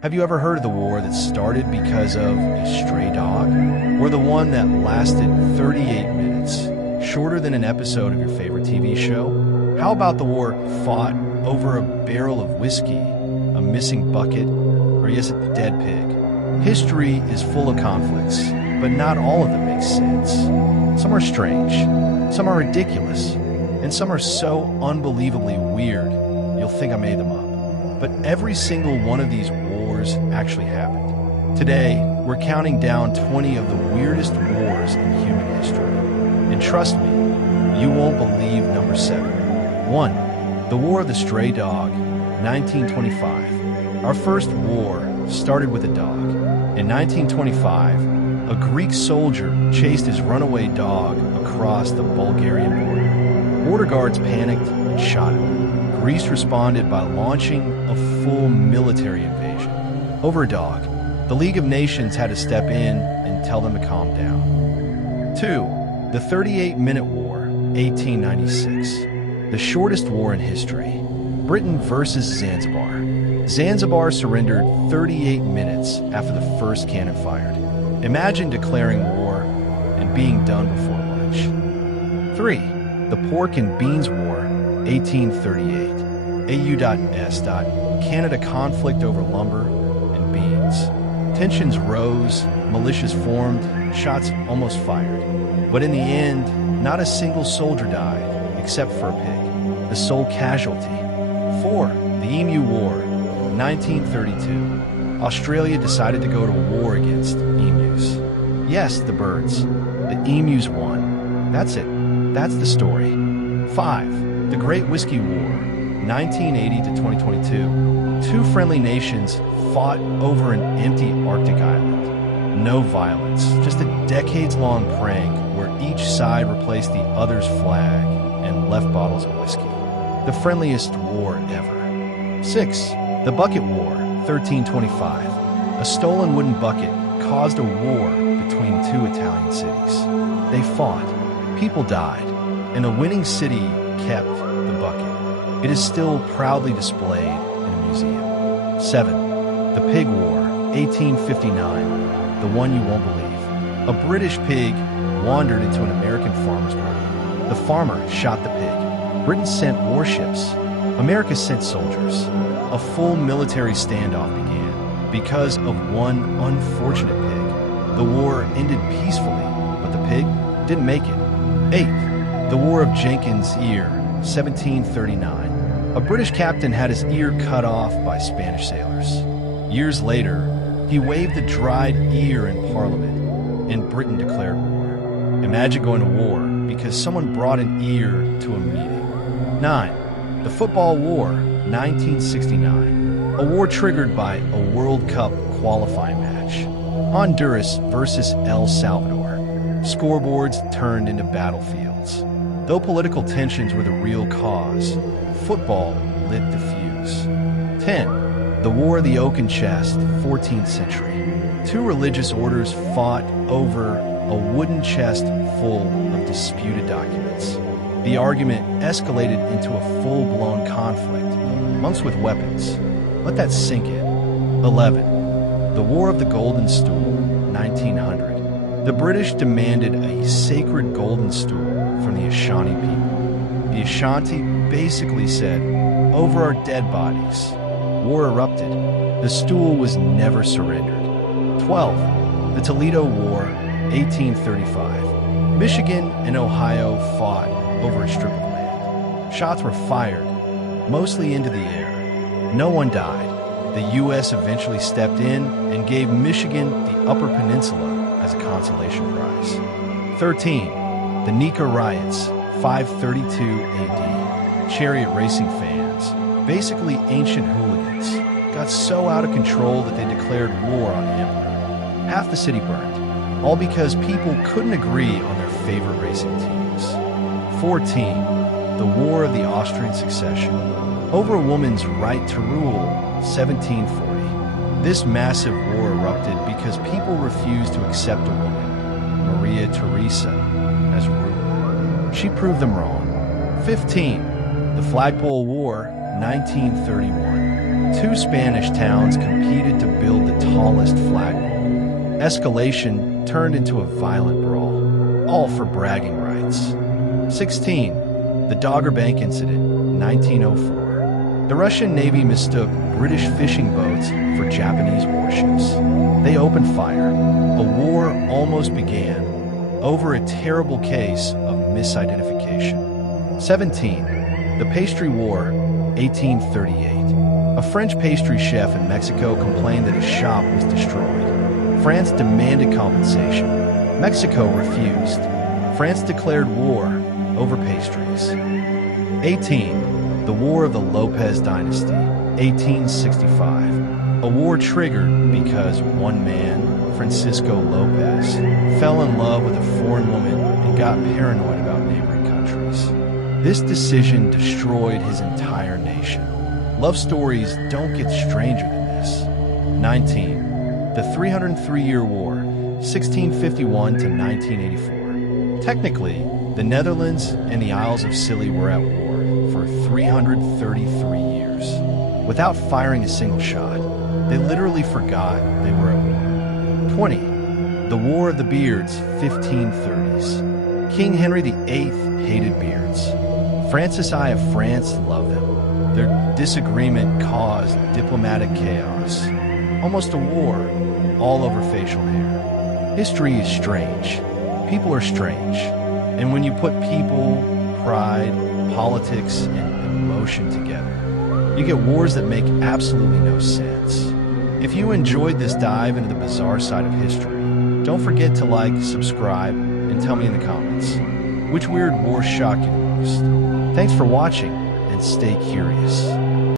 Have you ever heard of the war that started because of a stray dog? Or the one that lasted 38 minutes, shorter than an episode of your favorite TV show? How about the war fought over a barrel of whiskey, a missing bucket, or yes, a dead pig? History is full of conflicts, but not all of them make sense. Some are strange, some are ridiculous, and some are so unbelievably weird, you'll think I made them up. But every single one of these wars actually happened. Today, we're counting down 20 of the weirdest wars in human history. And trust me, you won't believe number 7. 1. The War of the Stray Dog, 1925. Our first war started with a dog. In 1925, a Greek soldier chased his runaway dog across the Bulgarian border. Border guards panicked and shot him. Greece responded by launching a full military invasion. Over a dog, the League of Nations had to step in and tell them to calm down. 2. The 38-minute War, 1896. The shortest war in history. Britain versus Zanzibar. Zanzibar surrendered 38 minutes after the first cannon fired. Imagine declaring war and being done before lunch. 3. The Pork and Beans War, 1838. AU.S. Canada conflict over lumber and beans. Tensions rose, militias formed, shots almost fired. But in the end, not a single soldier died, except for a pig, the sole casualty. 4. The Emu War, 1932. Australia decided to go to war against emus. Yes, the birds. The emus won. That's it. That's the story. 5. The Great Whiskey War, 1980 to 2022. Two friendly nations fought over an empty Arctic island. No violence, just a decades-long prank where each side replaced the other's flag and left bottles of whiskey. The friendliest war ever. 6. The Bucket War, 1325. A stolen wooden bucket caused a war between two Italian cities. They fought, people died, and a winning city kept the bucket. It is still proudly displayed in a museum. 7. The Pig War, 1859. The one you won't believe. A British pig wandered into an American farmer's market. The farmer shot the pig. Britain sent warships. America sent soldiers. A full military standoff began because of one unfortunate pig. The war ended peacefully, but the pig didn't make it. 8. The War of Jenkins' Ear, 1739. A British captain had his ear cut off by Spanish sailors. Years later, he waved the dried ear in Parliament, and Britain declared war. Imagine going to war because someone brought an ear to a meeting. 9. The Football War, 1969. A war triggered by a World Cup qualifying match. Honduras versus El Salvador. Scoreboards turned into battlefields. Though political tensions were the real cause, football lit the fuse. 10. The War of the Oaken Chest, 14th century. Two religious orders fought over a wooden chest full of disputed documents. The argument escalated into a full-blown conflict, monks with weapons. Let that sink in. 11. The War of the Golden Stool, 1900. The British demanded a sacred golden stool from the Ashanti people. The Ashanti basically said, "Over our dead bodies." War erupted. The stool was never surrendered. 12. The Toledo War, 1835. Michigan and Ohio fought over a strip of land. Shots were fired, mostly into the air. No one died. The U.S. eventually stepped in and gave Michigan the Upper Peninsula as a consolation prize. 13. The Nika Riots, 532 AD. Chariot racing fans, basically ancient hooligans, got so out of control that they declared war on the emperor. Half the city burned, all because people couldn't agree on their favorite racing teams. 14. The War of the Austrian Succession. Over a woman's right to rule, 1740. This massive war erupted because people refused to accept a woman, Maria Theresa, as ruler. She proved them wrong. 15. The Flagpole War, 1931. Two Spanish towns competed to Escalation turned into a violent brawl, all for bragging rights. 16. The Dogger Bank Incident, 1904. The Russian Navy mistook British fishing boats for Japanese warships. They opened fire. A war almost began over a terrible case of misidentification. 17. The Pastry War, 1838. A French pastry chef in Mexico complained that his shop was destroyed. France demanded compensation. Mexico refused. France declared war over pastries. 18. The War of the Lopez Dynasty, 1865. A war triggered because one man, Francisco Lopez, fell in love with a foreign woman and got paranoid about neighboring countries. This decision destroyed his entire nation. Love stories don't get stranger than this. 19. The 303-Year War, 1651 to 1984. Technically, the Netherlands and the Isles of Scilly were at war for 333 years. Without firing a single shot, they literally forgot they were at war. 20. The War of the Beards, 1530s. King Henry VIII hated beards. Francis I of France loved them. Their disagreement caused diplomatic chaos. Almost a war, all over facial hair. History is strange. People are strange. And when you put people, pride, politics, and emotion together, you get wars that make absolutely no sense. If you enjoyed this dive into the bizarre side of history, don't forget to like, subscribe, and tell me in the comments which weird war shocked you the most. Thanks for watching, and stay curious.